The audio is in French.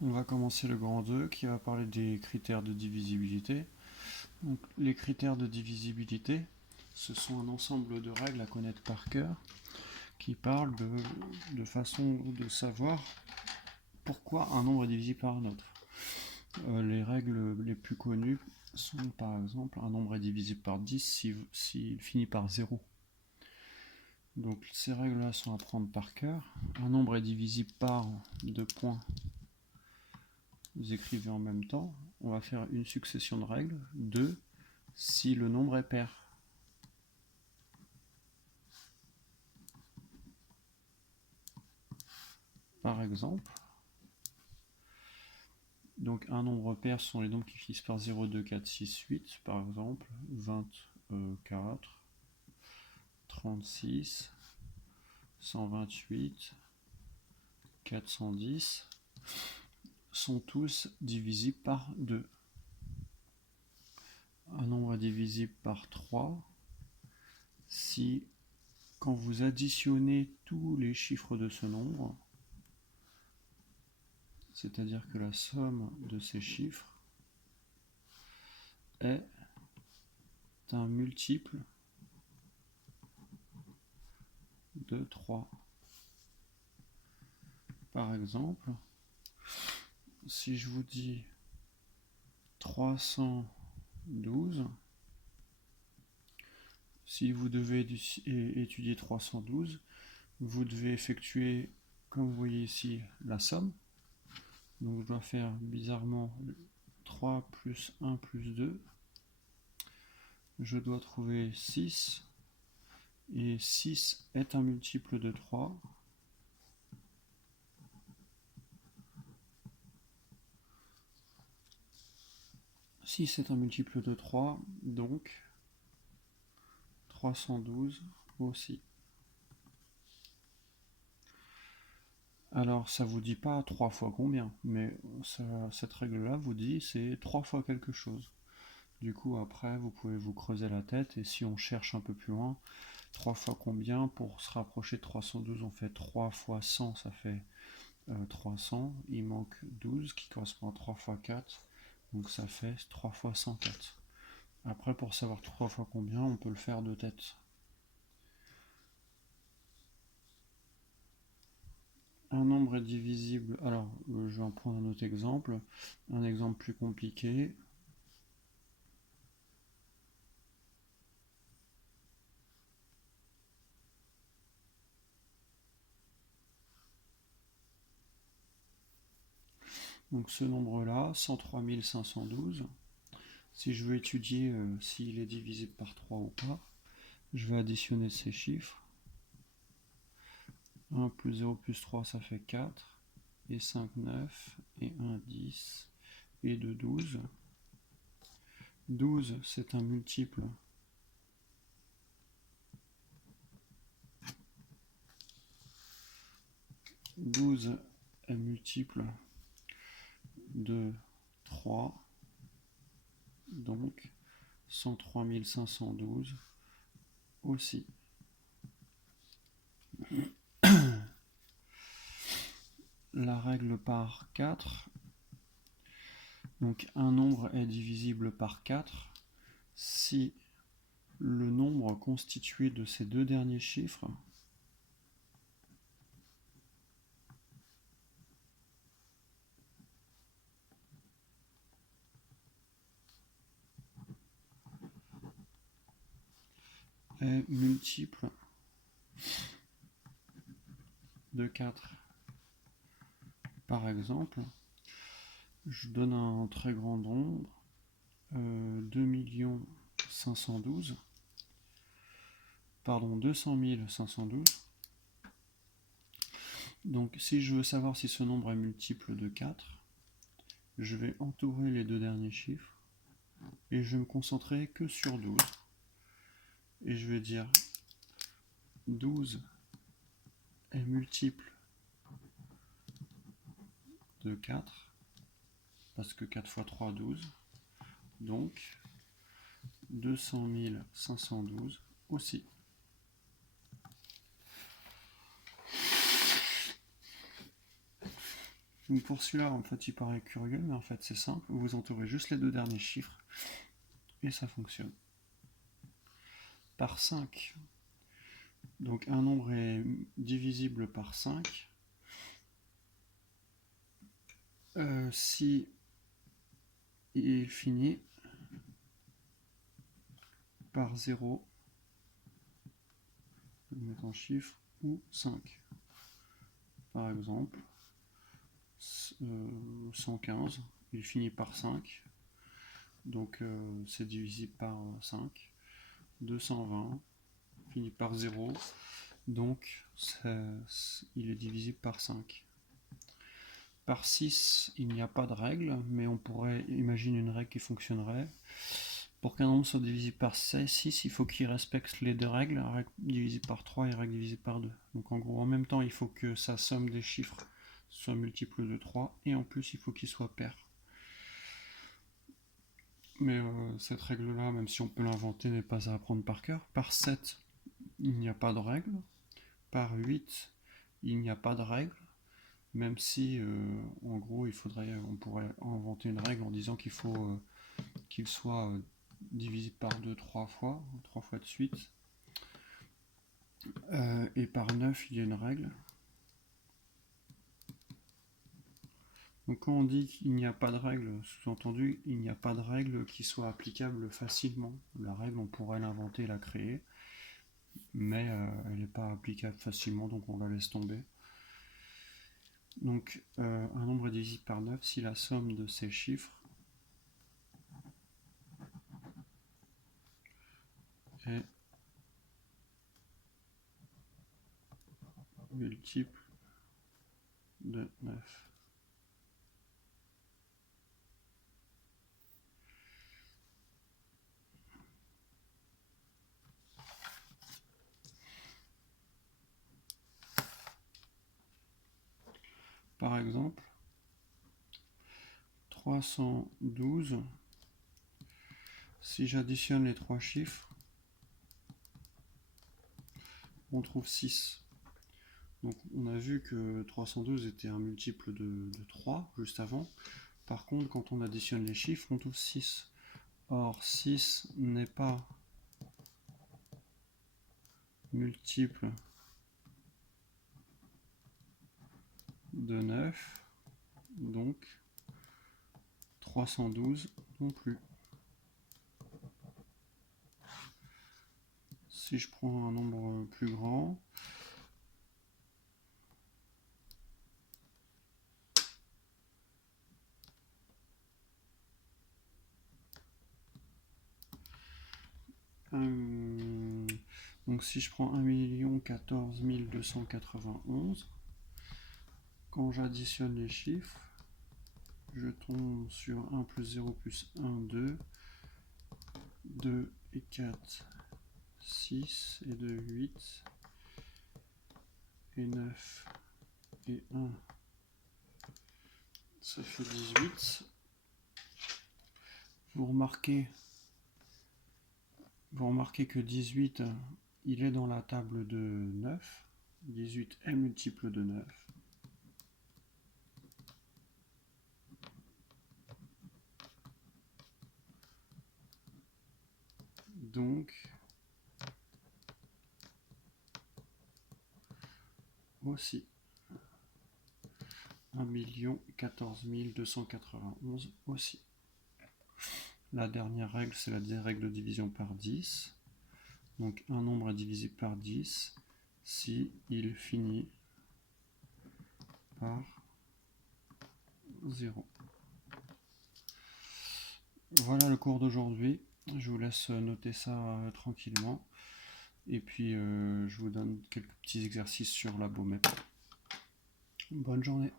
On va commencer le grand 2 qui va parler des critères de divisibilité. Donc, les critères de divisibilité, ce sont un ensemble de règles à connaître par cœur qui parlent de façon de savoir pourquoi un nombre est divisible par un autre. Les règles les plus connues sont par exemple un nombre est divisible par 10 s'il finit par 0. Donc ces règles-là sont à prendre par cœur. Un nombre est divisible par 2 points. Vous écrivez en même temps. On va faire une succession de règles. 2 si le nombre est pair. Par exemple. Donc un nombre pair sont les nombres qui finissent par 0, 2, 4, 6, 8. Par exemple 24, 36, 128, 410 sont tous divisibles par 2. Un nombre est divisible par 3 si, quand vous additionnez tous les chiffres de ce nombre, c'est-à-dire que la somme de ces chiffres est un multiple de 3. Par exemple, si je vous dis 312, si vous devez étudier 312, vous devez effectuer, comme vous voyez ici, la somme. Donc je dois faire bizarrement 3 plus 1 plus 2. Je dois trouver 6. Et 6 est un multiple de 3. Six est un multiple de 3, donc 312 aussi. Alors ça vous dit pas 3 fois combien, mais cette règle-là vous dit c'est 3 fois quelque chose. Du coup après vous pouvez vous creuser la tête et si on cherche un peu plus loin, 3 fois combien, pour se rapprocher de 312 on fait 3 fois 100, ça fait 300, il manque 12 qui correspond à 3 fois 4, donc ça fait 3 fois 104. Après pour savoir 3 fois combien on peut le faire de tête. Un nombre est divisible, alors je vais en prendre un autre exemple, un exemple plus compliqué. Donc ce nombre-là, 103 512, si je veux étudier s'il est divisible par 3 ou pas, je vais additionner ces chiffres. 1 plus 0 plus 3, ça fait 4, et 5, 9, et 1, 10, et 2, 12. 12, c'est un multiple est multiple de 3, donc 103 512 aussi. La règle par 4, donc un nombre est divisible par 4 si le nombre constitué de ces deux derniers chiffres est multiple de 4. Par exemple, je donne un très grand nombre, 2 512, pardon, 200 512. Donc si je veux savoir si ce nombre est multiple de 4, je vais entourer les deux derniers chiffres et je vais me concentrer que sur 12. Et je vais dire 12 est multiple de 4, parce que 4 fois 3, 12. Donc 200 512 aussi. Donc pour celui-là, en fait, il paraît curieux, mais en fait, c'est simple. Vous entourez juste les deux derniers chiffres et ça fonctionne. Par 5. Donc un nombre est divisible par 5 si il finit par 0, je vais mettre en chiffre, ou 5. Par exemple, 115, il finit par 5, donc c'est divisible par 5. 220 finit par 0, donc il est divisible par 5. Par 6, il n'y a pas de règle, mais on pourrait imaginer une règle qui fonctionnerait. Pour qu'un nombre soit divisible par 6, il faut qu'il respecte les deux règles, règle divisible par 3 et règle divisible par 2. Donc en gros, en même temps, il faut que sa somme des chiffres soit multiple de 3, et en plus, il faut qu'il soit pair. Mais cette règle-là, même si on peut l'inventer, n'est pas à apprendre par cœur. Par 7, il n'y a pas de règle. Par 8, il n'y a pas de règle. Même si, en gros, on pourrait inventer une règle en disant qu'il faut qu'il soit divisible par 2 3 fois de suite. Et par 9, il y a une règle. Donc quand on dit qu'il n'y a pas de règle, sous-entendu, il n'y a pas de règle qui soit applicable facilement. La règle, on pourrait l'inventer, la créer, mais elle n'est pas applicable facilement, donc on la laisse tomber. Donc un nombre est divisible par 9 si la somme de ces chiffres est multiple de 9. Par exemple, 312, si j'additionne les trois chiffres, on trouve 6. Donc on a vu que 312 était un multiple de 3 juste avant. Par contre, quand on additionne les chiffres, on trouve 6. Or, 6 n'est pas multiple de 9, donc 312 non plus. Si je prends un nombre plus grand, donc si je prends 1 14 291, quand j'additionne les chiffres, je tombe sur 1 plus 0 plus 1, 2, 2 et 4, 6 et 2, 8, et 9 et 1, ça fait 18. Vous remarquez que 18, il est dans la table de 9. 18 est multiple de 9. Donc, aussi, 1 14 291 aussi. La dernière règle, c'est la règle de division par 10. Donc, un nombre est divisible par 10 si il finit par 0. Voilà le cours d'aujourd'hui. Je vous laisse noter ça tranquillement. Et puis, je vous donne quelques petits exercices sur la BOMEP. Bonne journée.